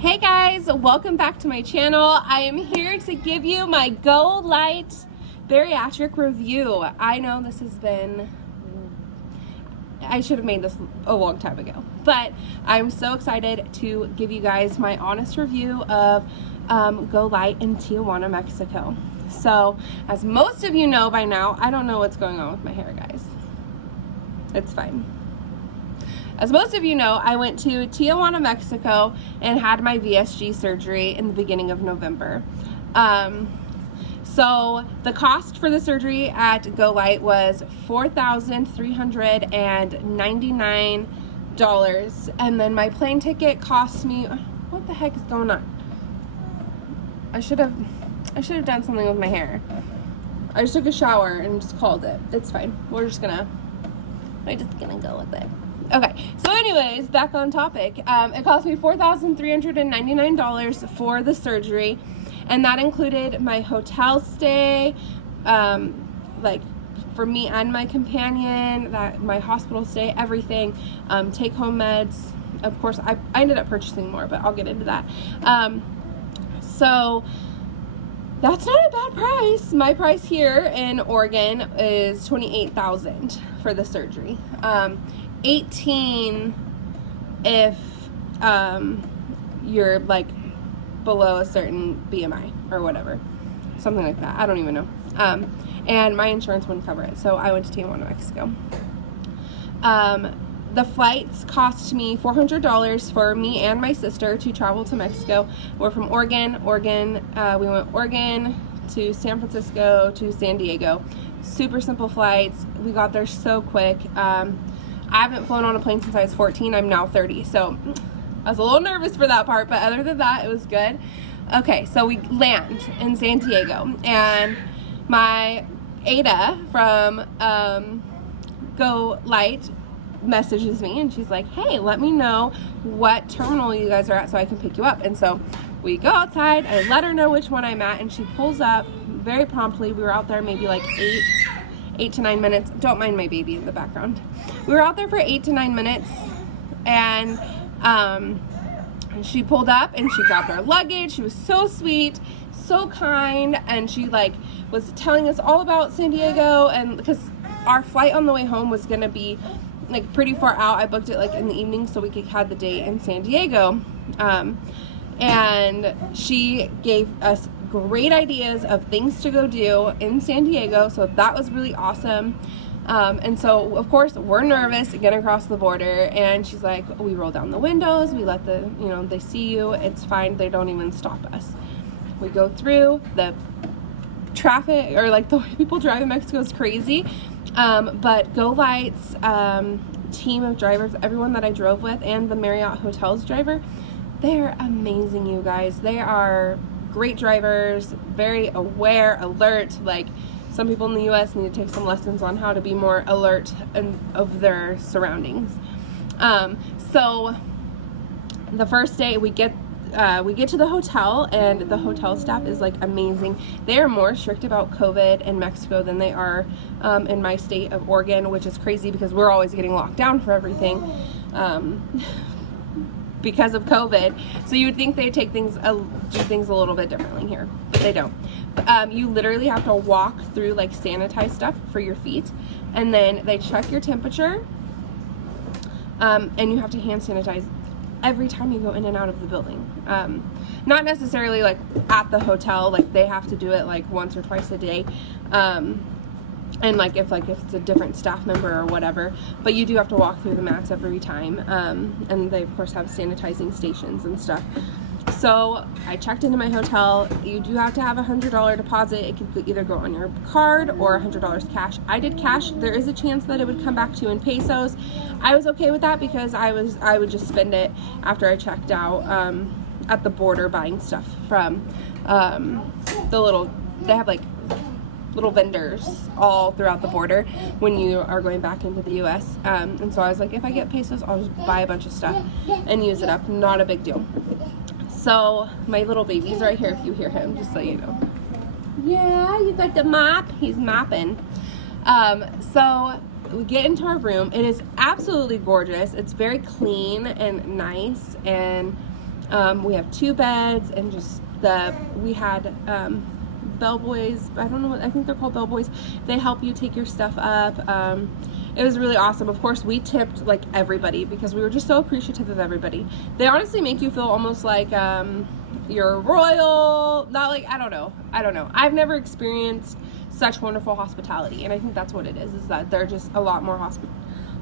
Hey guys, welcome back to my channel. I am here to give you my Golight bariatric review. I know this has been, I should have made this a long time ago, but I'm so excited to give you guys my honest review of Golight in Tijuana, Mexico. So, as most of you know by now, I don't know what's going on with my hair, guys. It's fine. As most of you know, I went to Tijuana, Mexico and had my VSG surgery in the beginning of November. So the cost for the surgery at Golight was $4,399, and then my plane ticket cost me, what the heck is going on? I should have done something with my hair. I just took a shower and just called it. It's fine. We're just gonna go with it. Okay, so anyways, back on topic. It cost me $4,399 for the surgery, and that included my hotel stay, like for me and my companion, my hospital stay, everything, take-home meds. Of course, I ended up purchasing more, but I'll get into that. So that's not a bad price. My price here in Oregon is $28,000 for the surgery. 18 if you're like below a certain BMI or whatever, something like that. I don't even know. And my insurance wouldn't cover it, so I went to Tijuana, Mexico. The flights cost me $400 for me and my sister to travel to Mexico. We're from Oregon. We went Oregon to San Francisco to San Diego. Super simple flights. We got there so quick. I haven't flown on a plane since I was 14. I'm now 30, so I was a little nervous for that part, but other than that, it was good. Okay, so we land in San Diego, and my Ada from Golight messages me, and she's like, hey, let me know what terminal you guys are at so I can pick you up. And so we go outside, I let her know which one I'm at, and she pulls up very promptly. We were out there maybe like 8 to 9 minutes. Don't mind my baby in the background. We were out there for 8 to 9 minutes, and she pulled up and she grabbed our luggage. She was so sweet, so kind, and she like was telling us all about San Diego, and because our flight on the way home was gonna be like pretty far out. I booked it like in the evening so we could have the day in San Diego, and she gave us great ideas of things to go do in San Diego, so that was really awesome. And so of course we're nervous getting across the border, and she's like, we roll down the windows, we let they see you, it's fine, they don't even stop us. We go through. The traffic, or like the way people drive in Mexico, is crazy, but Golight's team of drivers, everyone that I drove with, and the Marriott Hotels driver, they're amazing, you guys. They are great drivers, very aware, alert. Like, some people in the U.S. need to take some lessons on how to be more alert of their surroundings. So the first day we get to the hotel, and the hotel staff is like amazing. They are more strict about COVID in Mexico than they are in my state of Oregon, which is crazy because we're always getting locked down for everything. Because of COVID, so you would think they do things a little bit differently here, but they don't. You literally have to walk through like sanitized stuff for your feet, and then they check your temperature, and you have to hand sanitize every time you go in and out of the building. Not necessarily like at the hotel, like they have to do it like once or twice a day. And like if it's a different staff member or whatever, but you do have to walk through the mats every time, and they of course have sanitizing stations and stuff. So I checked into my hotel. You do have to have a $100 deposit. It could either go on your card or $100 cash. I did cash. There is a chance that it would come back to you in pesos. I was okay with that because I would just spend it after I checked out at the border buying stuff from they have like little vendors all throughout the border when you are going back into the U.S. And so I was like, if I get pesos, I'll just buy a bunch of stuff and use it up. Not a big deal. So my little baby's right here if you hear him, just so you know. Yeah, you got the mop? He's mopping. So we get into our room. It is absolutely gorgeous. It's very clean and nice, and We have 2 beds, and just we had bellboys. I don't know what, I think they're called bellboys. They help you take your stuff up. It was really awesome. Of course, we tipped like everybody because we were just so appreciative of everybody. They honestly make you feel almost like you're royal. Not like, I don't know. I've never experienced such wonderful hospitality, and I think that's what it is that they're just a lot more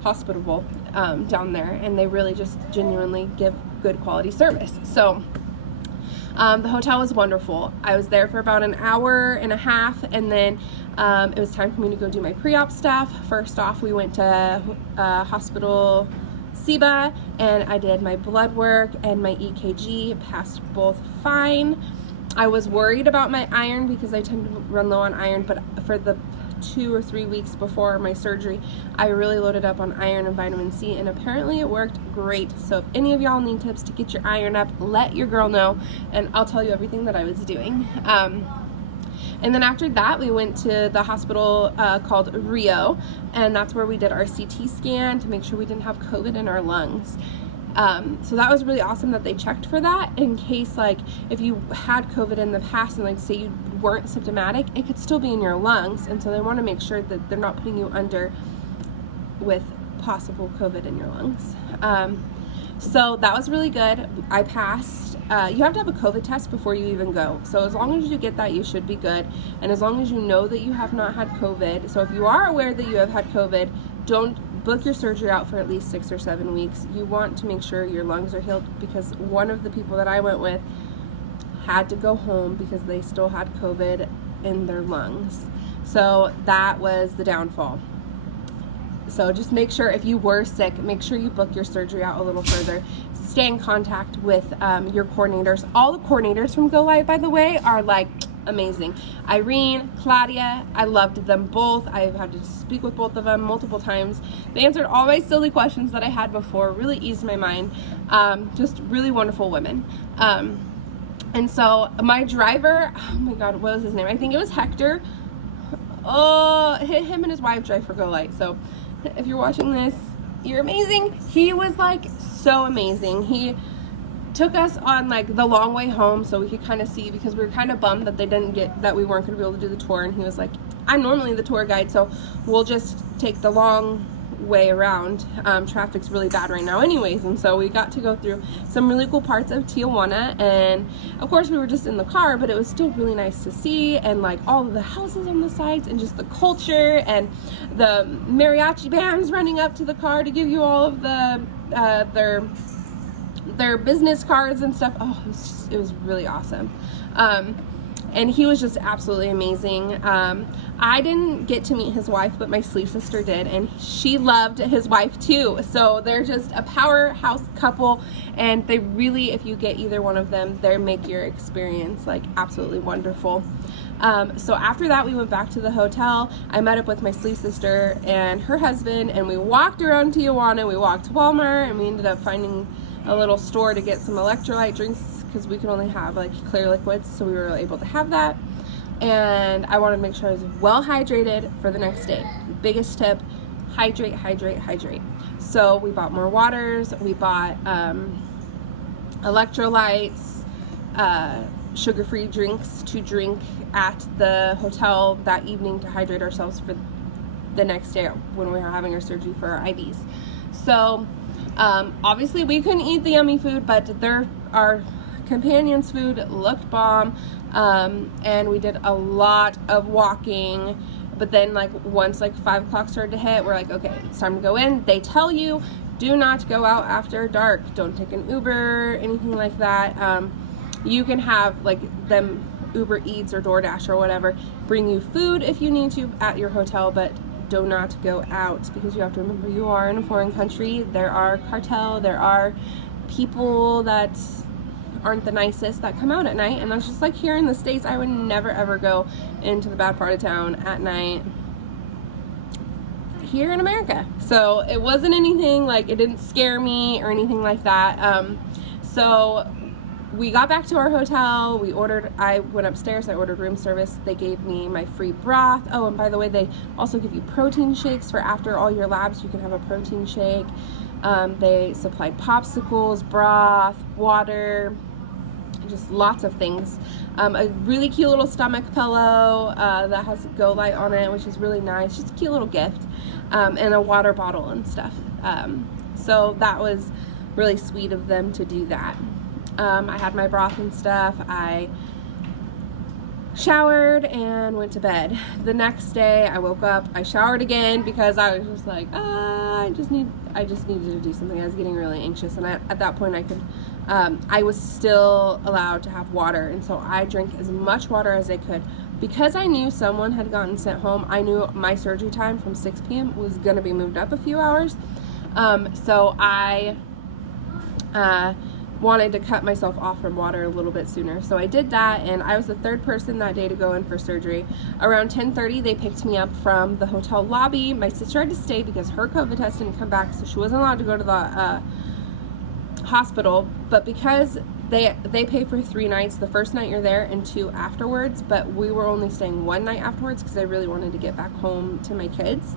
hospitable down there, and they really just genuinely give good quality service. So the hotel was wonderful. I was there for about an hour and a half, and then it was time for me to go do my pre-op stuff. First off, we went to hospital SIBA, and I did my blood work and my EKG, passed both fine. I was worried about my iron because I tend to run low on iron, but for the 2 or 3 weeks before my surgery, I really loaded up on iron and vitamin C, and apparently it worked great. So if any of y'all need tips to get your iron up, let your girl know, and I'll tell you everything that I was doing. And then after that, we went to the hospital called Rio, and that's where we did our CT scan to make sure we didn't have COVID in our lungs. So that was really awesome that they checked for that, in case like if you had COVID in the past and like say you weren't symptomatic, it could still be in your lungs, and so they want to make sure that they're not putting you under with possible COVID in your lungs. So that was really good. I passed. You have to have a COVID test before you even go. So as long as you get that, you should be good. And as long as you know that you have not had COVID. So if you are aware that you have had COVID, don't book your surgery out for at least 6 or 7 weeks. You want to make sure your lungs are healed, because one of the people that I went with had to go home because they still had COVID in their lungs. So that was the downfall. So just make sure, if you were sick, make sure you book your surgery out a little further. Stay in contact with your coordinators. All the coordinators from Golight, by the way, are like amazing. Irene, Claudia, I loved them both. I've had to speak with both of them multiple times. They answered all my silly questions that I had before, really eased my mind. Just really wonderful women. And so my driver, oh my God, what was his name? I think it was Hector. Oh, him and his wife drive for Golight. So if you're watching this, you're amazing. He was like so amazing. He took us on like the long way home so we could kind of see, because we were kind of bummed that we weren't going to be able to do the tour, and he was like, I'm normally the tour guide, so we'll just take the long way around. Traffic's really bad right now anyways, and so we got to go through some really cool parts of Tijuana, and of course we were just in the car, but it was still really nice to see, and like all of the houses on the sides, and just the culture, and the mariachi bands running up to the car to give you all of the their business cards and stuff. Oh, it was really awesome. And he was just absolutely amazing. I didn't get to meet his wife, but my sleep sister did, and she loved his wife too. So they're just a powerhouse couple, and they really, if you get either one of them, they make your experience like absolutely wonderful. So after that, we went back to the hotel. I met up with my sleep sister and her husband, and we walked around Tijuana. We walked to Walmart, and we ended up finding a little store to get some electrolyte drinks, because we could only have like clear liquids, so we were able to have that. And I wanted to make sure I was well hydrated for the next day. Biggest tip, hydrate, hydrate, hydrate. So we bought more waters, we bought electrolytes, sugar-free drinks to drink at the hotel that evening to hydrate ourselves for the next day when we were having our surgery for our IVs. So obviously we couldn't eat the yummy food, but our companions' food looked bomb, and we did a lot of walking. But then like once like 5 o'clock started to hit, we're like, okay, it's time to go in. They tell you, do not go out after dark. Don't take an Uber, anything like that. You can have like them Uber Eats or DoorDash or whatever bring you food if you need to at your hotel, but do not go out, because you have to remember you are in a foreign country. There are cartel, there are people that aren't the nicest that come out at night, and that's just like here in the States. I would never ever go into the bad part of town at night here in America. So it wasn't anything like, it didn't scare me or anything like that. So we got back to our hotel. I went upstairs, I ordered room service. They gave me my free broth. Oh, and by the way, they also give you protein shakes for after all your labs. You can have a protein shake. They supplied popsicles, broth, water, just lots of things. A really cute little stomach pillow that has Golight on it, which is really nice. Just a cute little gift. And a water bottle and stuff. So that was really sweet of them to do that. I had my broth and stuff. I showered and went to bed. The next day I woke up, I showered again because I was just like, I just needed to do something. I was getting really anxious, and at that point I was still allowed to have water, and so I drank as much water as I could. Because I knew someone had gotten sent home, I knew my surgery time from 6 p.m. was going to be moved up a few hours. So I wanted to cut myself off from water a little bit sooner. So I did that, and I was the third person that day to go in for surgery. Around 10:30, they picked me up from the hotel lobby. My sister had to stay because her COVID test didn't come back, so she wasn't allowed to go to the hospital. But because they pay for 3 nights, the first night you're there and 2 afterwards, but we were only staying 1 night afterwards because I really wanted to get back home to my kids.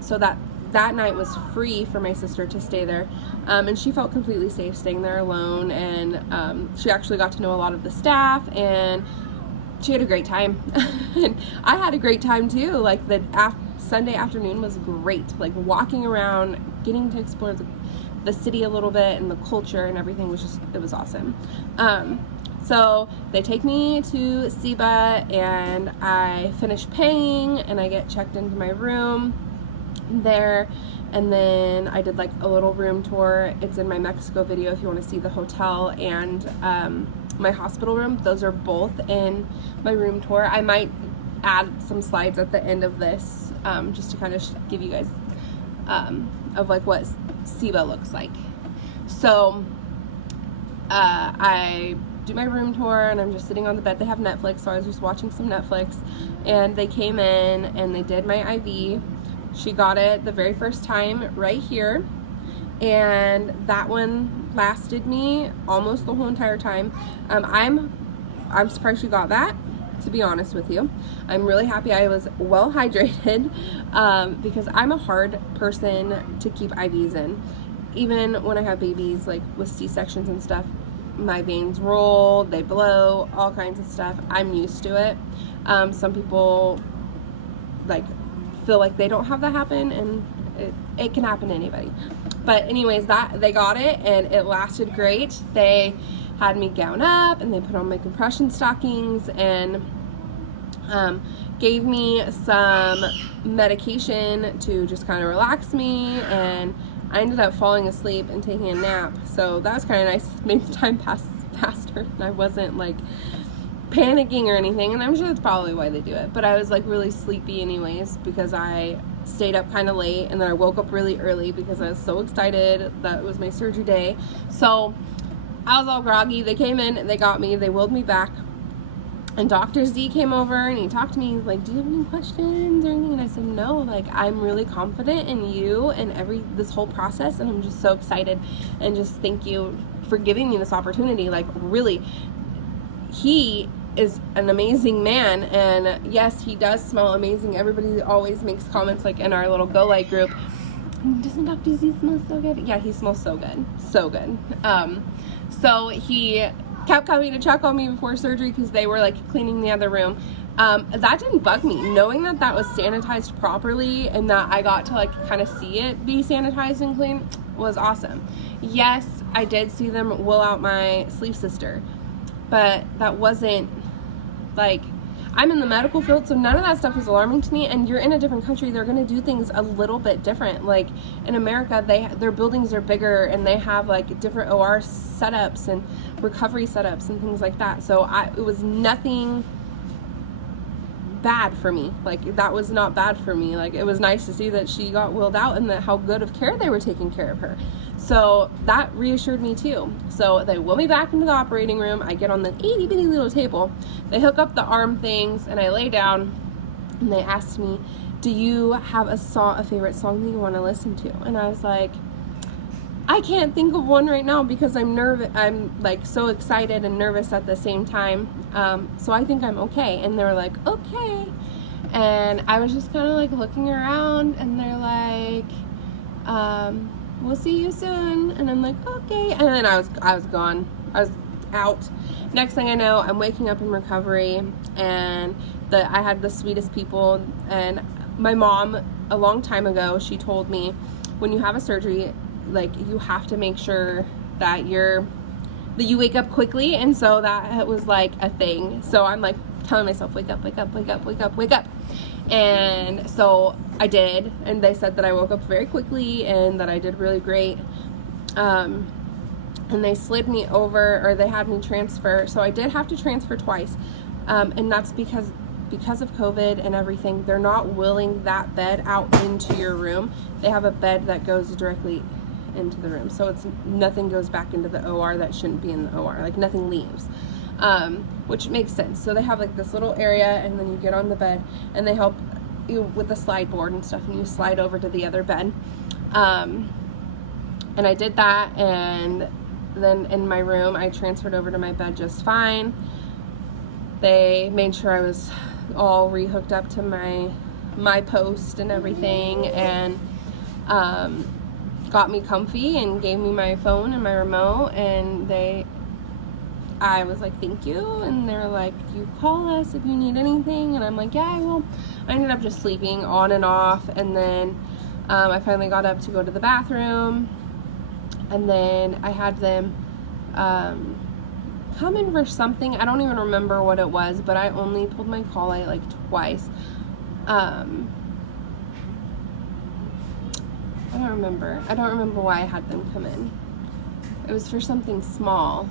So that night was free for my sister to stay there, and she felt completely safe staying there alone, and she actually got to know a lot of the staff, and she had a great time. And I had a great time too. Like the Sunday afternoon was great, like walking around, getting to explore the city a little bit, and the culture and everything was it was awesome. So they take me to SIBA, and I finish paying, and I get checked into my room there, and then I did like a little room tour. It's in my Mexico video if you want to see the hotel and my hospital room. Those are both in my room tour. I might add some slides at the end of this just to kind of give you guys of like what SIBA looks like. So I do my room tour, and I'm just sitting on the bed. They have Netflix, so I was just watching some Netflix, and they came in and they did my IV. She got it the very first time right here, and that one lasted me almost the whole entire time. I'm surprised she got that, to be honest with you. I'm really happy I was well hydrated because I'm a hard person to keep IVs in. Even when I have babies, like with C-sections and stuff, my veins roll, they blow, all kinds of stuff. I'm used to it. Some people like feel like they don't have that happen, and it can happen to anybody. But anyways, that they got it, and it lasted great. They had me gown up, and they put on my compression stockings, and gave me some medication to just kind of relax me, and I ended up falling asleep and taking a nap. So that was kind of nice. It made the time pass faster, and I wasn't like panicking or anything, and I'm sure that's probably why they do it. But I was like really sleepy anyways because I stayed up kind of late, and then I woke up really early because I was so excited that it was my surgery day. So I was all groggy. They came in, they got me, they wheeled me back, and Dr. Z came over and he talked to me. He's like, do you have any questions or anything? And I said, no, like I'm really confident in you and this whole process, and I'm just so excited, and just thank you for giving me this opportunity. Like really, he is an amazing man, and yes, he does smell amazing. Everybody always makes comments like in our little Golight group, doesn't Dr. Z smell so good? Yeah, he smells so good, so good. So he kept coming to check on me before surgery because they were like cleaning the other room. That didn't bug me, knowing that was sanitized properly and that I got to like kind of see it be sanitized and clean was awesome. Yes, I did see them will out my sleep sister, but that wasn't like, I'm in the medical field, so none of that stuff was alarming to me. And you're in a different country, they're going to do things a little bit different. Like in America, their buildings are bigger, and they have like different OR setups and recovery setups and things like that. So it was nothing bad for me. Like that was not bad for me. Like it was nice to see that she got wheeled out and that how good of care they were taking care of her. So that reassured me too. So they wheel me back into the operating room. I get on the itty bitty little table. They hook up the arm things, and I lay down, and they asked me, do you have a favorite song that you want to listen to? And I was like, I can't think of one right now because I'm like so excited and nervous at the same time. So I think I'm okay. And they're like, okay. And I was just kind of like looking around, and they're like, we'll see you soon. And I'm like, okay. And then I was gone. I was out. Next thing I know, I'm waking up in recovery, and I had the sweetest people. And my mom, a long time ago, she told me, when you have a surgery, like, you have to make sure that you wake up quickly. And so that was like a thing. So I'm like telling myself, wake up, wake up, wake up, wake up, wake up. And so I did, and they said that I woke up very quickly and that I did really great. And they slid me over, or they had me transfer. So I did have to transfer twice. And that's because of COVID and everything, they're not willing that bed out into your room. They have a bed that goes directly into the room. So nothing goes back into the OR that shouldn't be in the OR. Like, nothing leaves. Which makes sense. So they have like this little area, and then you get on the bed, and they help you with the slide board and stuff, and you slide over to the other bed. And I did that, and then in my room, I transferred over to my bed just fine. They made sure I was all rehooked up to my post and everything, and got me comfy and gave me my phone and my remote, and I was like, thank you. And they're like, you call us if you need anything. And I'm like, yeah, I will. I ended up just sleeping on and off. And then I finally got up to go to the bathroom. And then I had them come in for something. I don't even remember what it was, but I only pulled my Golight like twice. I don't remember why I had them come in. It was for something small.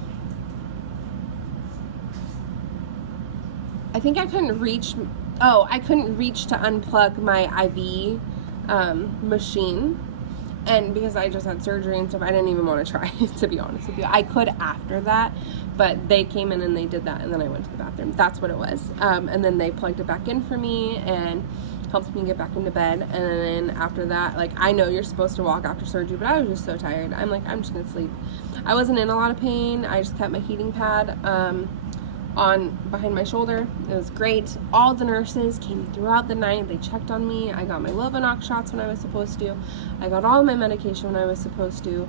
I think I couldn't reach to unplug my IV machine. And because I just had surgery and stuff, I didn't even want to try, to be honest with you. I could after that, but they came in and they did that, and then I went to the bathroom. That's what it was. And then they plugged it back in for me and helped me get back into bed. And then after that, like, I know you're supposed to walk after surgery, but I was just so tired. I'm like, I'm just going to sleep. I wasn't in a lot of pain. I just kept my heating pad on behind my shoulder. It was great. All the nurses came throughout the night. They checked on me. I got my Lovenox shots when I was supposed to. I got all my medication when I was supposed to.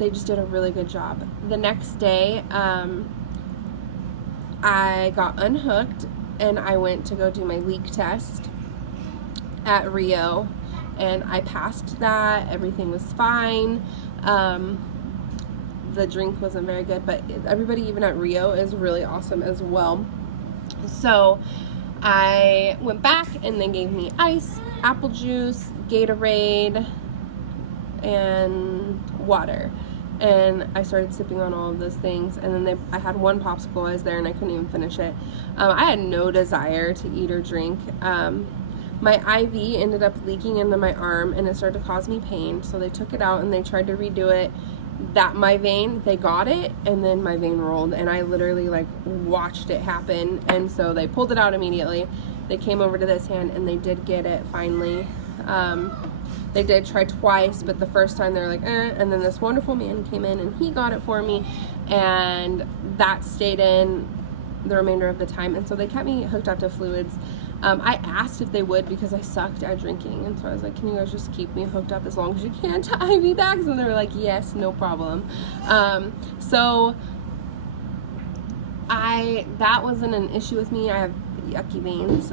They just did a really good job. The next day, I got unhooked, and I went to go do my leak test at Rio, and I passed that. Everything was fine. The drink wasn't very good, but everybody, even at Rio, is really awesome as well. So I went back, and they gave me ice, apple juice, Gatorade, and water. And I started sipping on all of those things. And then I had one popsicle. I was there, and I couldn't even finish it. I had no desire to eat or drink. My IV ended up leaking into my arm, and it started to cause me pain. So they took it out, and they tried to redo it. My vein, they got it, and then my vein rolled, and I literally like watched it happen. And so they pulled it out immediately. They came over to this hand, and they did get it finally. They did try twice, but the first time they were like, and then this wonderful man came in, and he got it for me, and that stayed in the remainder of the time. And so they kept me hooked up to fluids. I asked if they would, because I sucked at drinking, and so I was like, can you guys just keep me hooked up as long as you can to IV bags? And they were like, yes, no problem. So that wasn't an issue with me. I have yucky veins.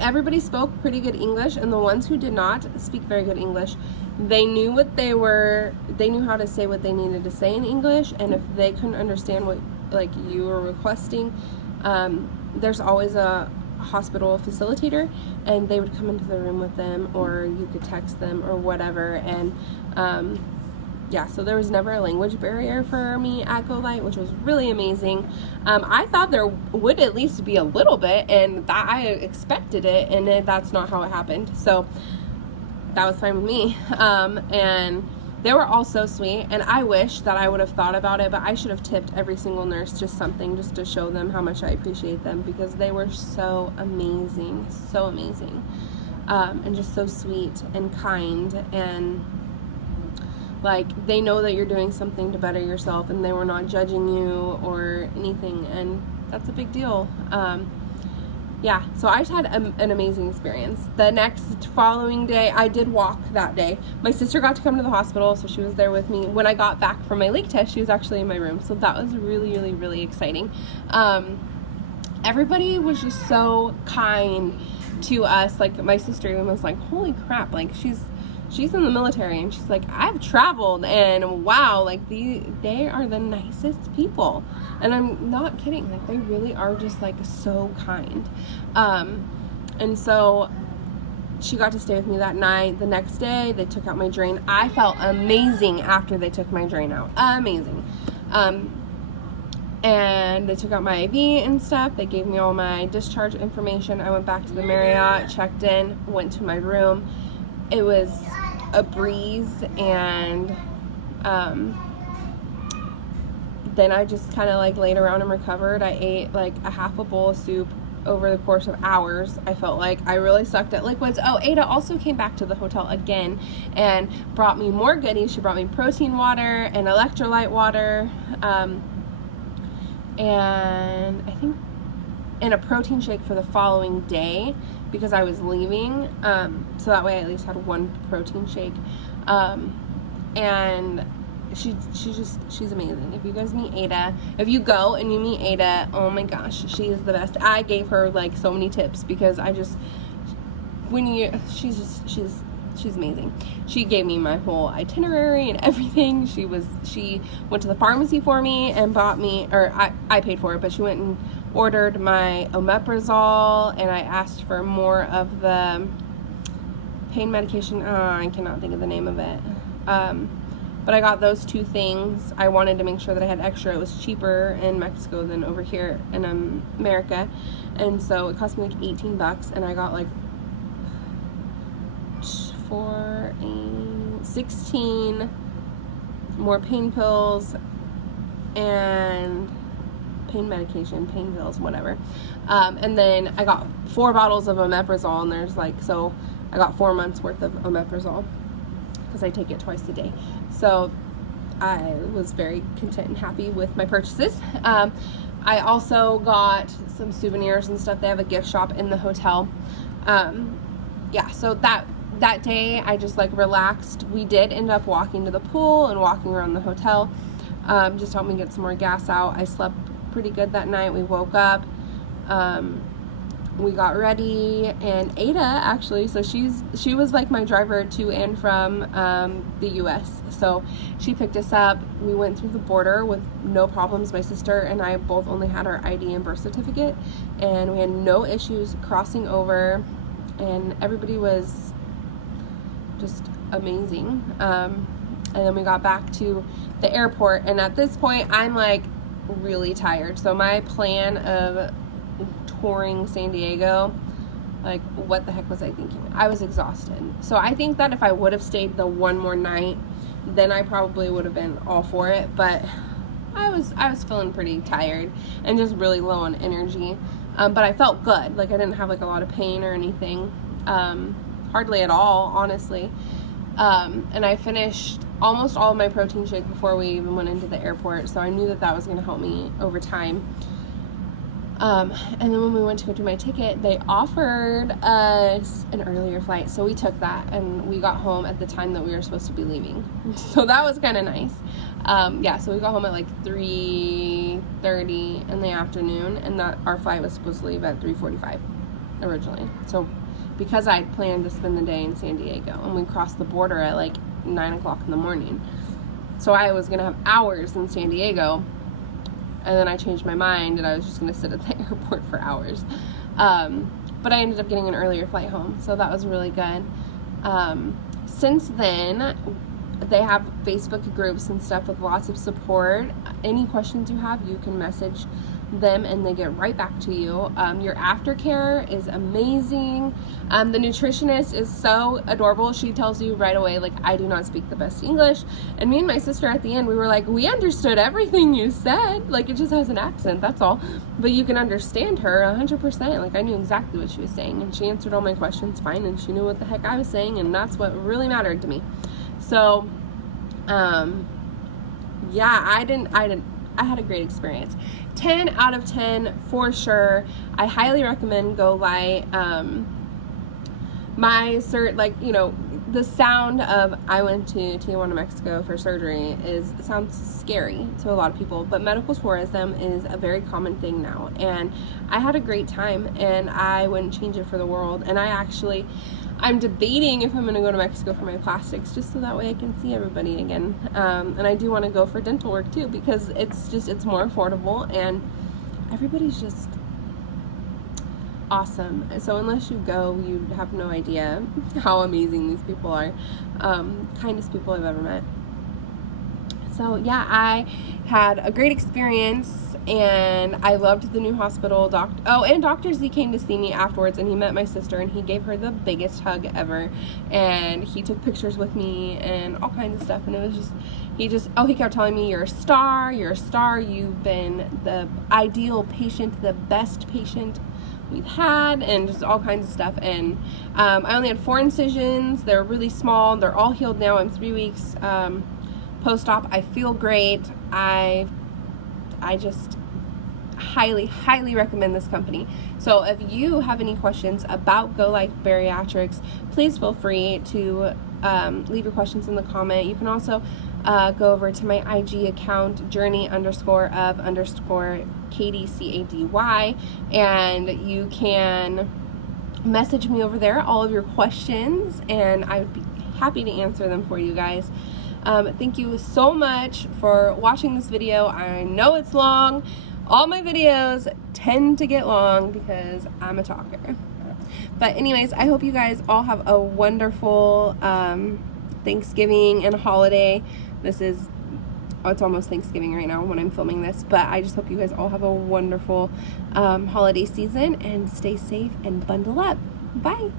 Everybody spoke pretty good English, and the ones who did not speak very good English, they knew they knew how to say what they needed to say in English. And if they couldn't understand what like you were requesting, there's always a hospital facilitator, and they would come into the room with them, or you could text them or whatever. And yeah, so there was never a language barrier for me at Golight, which was really amazing. I thought there would at least be a little bit, and that I expected it, and that's not how it happened. So that was fine with me. And they were all so sweet, and I wish that I would have thought about it, but I should have tipped every single nurse just something, just to show them how much I appreciate them, because they were so amazing, and just so sweet and kind. And like they know that you're doing something to better yourself, and they were not judging you or anything, and that's a big deal. Yeah, so I just had an amazing experience. The next following day, I did walk that day. My sister got to come to the hospital, so she was there with me. When I got back from my leak test, she was actually in my room, so that was really, really, really exciting. Everybody was just so kind to us. Like, my sister even was like, holy crap, like, she's in the military, and she's like, I've traveled, and wow, like, they are the nicest people. And I'm not kidding, like, they really are just, like, so kind. And so she got to stay with me that night. The next day, they took out my drain. I felt amazing after they took my drain out. Amazing. And they took out my IV and stuff. They gave me all my discharge information. I went back to the Marriott, checked in, went to my room. It was a breeze, and then I just kind of like laid around and recovered. I ate like a half a bowl of soup over the course of hours. I felt like I really sucked at liquids. Oh, Ada also came back to the hotel again and brought me more goodies. She brought me protein water and electrolyte water, and I think and a protein shake for the following day, because I was leaving, so that way I at least had one protein shake. And she's amazing. If you guys meet Ada, if you go and you meet Ada, oh my gosh, she is the best. I gave her like so many tips, because she's amazing. She gave me my whole itinerary and everything. She went to the pharmacy for me and bought me, or I paid for it, but she went and ordered my omeprazole, and I asked for more of the pain medication. I cannot think of the name of it. But I got those two things. I wanted to make sure that I had extra. It was cheaper in Mexico than over here in America. And so it cost me like $18, and I got like 16 more pain pills and pain medication, pain pills, whatever. And then I got 4 bottles of omeprazole, and there's like, so I got 4 months worth of omeprazole, because I take it twice a day. So I was very content and happy with my purchases. I also got some souvenirs and stuff. They have a gift shop in the hotel. Yeah, so that day I just like relaxed. We did end up walking to the pool and walking around the hotel. Just helped me get some more gas out. I slept pretty good that night. We woke up. We got ready, and Ada actually, so she was like my driver to and from the US. So she picked us up. We went through the border with no problems. My sister and I both only had our ID and birth certificate, and we had no issues crossing over, and everybody was just amazing. And then we got back to the airport, and at this point I'm like really tired. So my plan of touring San Diego, like, what the heck was I thinking? I was exhausted. So I think that if I would have stayed the one more night, then I probably would have been all for it. But I was feeling pretty tired and just really low on energy. But I felt good. Like, I didn't have like a lot of pain or anything. Hardly at all, honestly. And I finished almost all of my protein shake before we even went into the airport. So I knew that was going to help me over time. And then when we went to go do my ticket, they offered us an earlier flight. So we took that, and we got home at the time that we were supposed to be leaving. So that was kind of nice. Yeah, so we got home at like 3:30 in the afternoon, and that our flight was supposed to leave at 3:45 originally. So because I'd planned to spend the day in San Diego, and we crossed the border at like 9 o'clock in the morning. So I was going to have hours in San Diego. And then I changed my mind, and I was just going to sit at the airport for hours. But I ended up getting an earlier flight home, so that was really good. Since then, they have Facebook groups and stuff with lots of support. Any questions you have, you can message them, and they get right back to you. Your aftercare is amazing. The nutritionist is so adorable. She tells you right away, like, I do not speak the best English, and me and my sister at the end, we were like, we understood everything you said, like, it just has an accent, that's all, but you can understand her 100%. Like, I knew exactly what she was saying, and she answered all my questions fine, and she knew what the heck I was saying, and that's what really mattered to me. So Yeah, I had a great experience. 10 out of 10 for sure. I highly recommend Golight. The sound of I went to Tijuana, Mexico for surgery sounds scary to a lot of people, but medical tourism is a very common thing now, and I had a great time, and I wouldn't change it for the world. And I'm debating if I'm going to go to Mexico for my plastics, just so that way I can see everybody again. And I do want to go for dental work too, because it's more affordable, and everybody's just awesome. So unless you go, you have no idea how amazing these people are. Kindest people I've ever met. So yeah, I had a great experience, and I loved the new hospital. And Dr. Z came to see me afterwards, and he met my sister, and he gave her the biggest hug ever, and he took pictures with me and all kinds of stuff. And it was he kept telling me, you're a star, you've been the ideal patient, the best patient we've had, and just all kinds of stuff. And I only had 4 incisions. They're really small. They're all healed now. I'm 3 weeks post-op. I feel great. I just highly recommend this company. So if you have any questions about Golight Bariatrics, please feel free to leave your questions in the comment. You can also go over to my IG account, journey_of_KDCADY, and you can message me over there all of your questions, and I would be happy to answer them for you guys. Thank you so much for watching this video. I know it's long. All my videos tend to get long because I'm a talker. But anyways, I hope you guys all have a wonderful Thanksgiving and holiday. It's almost Thanksgiving right now when I'm filming this, but I just hope you guys all have a wonderful holiday season, and stay safe and bundle up. Bye.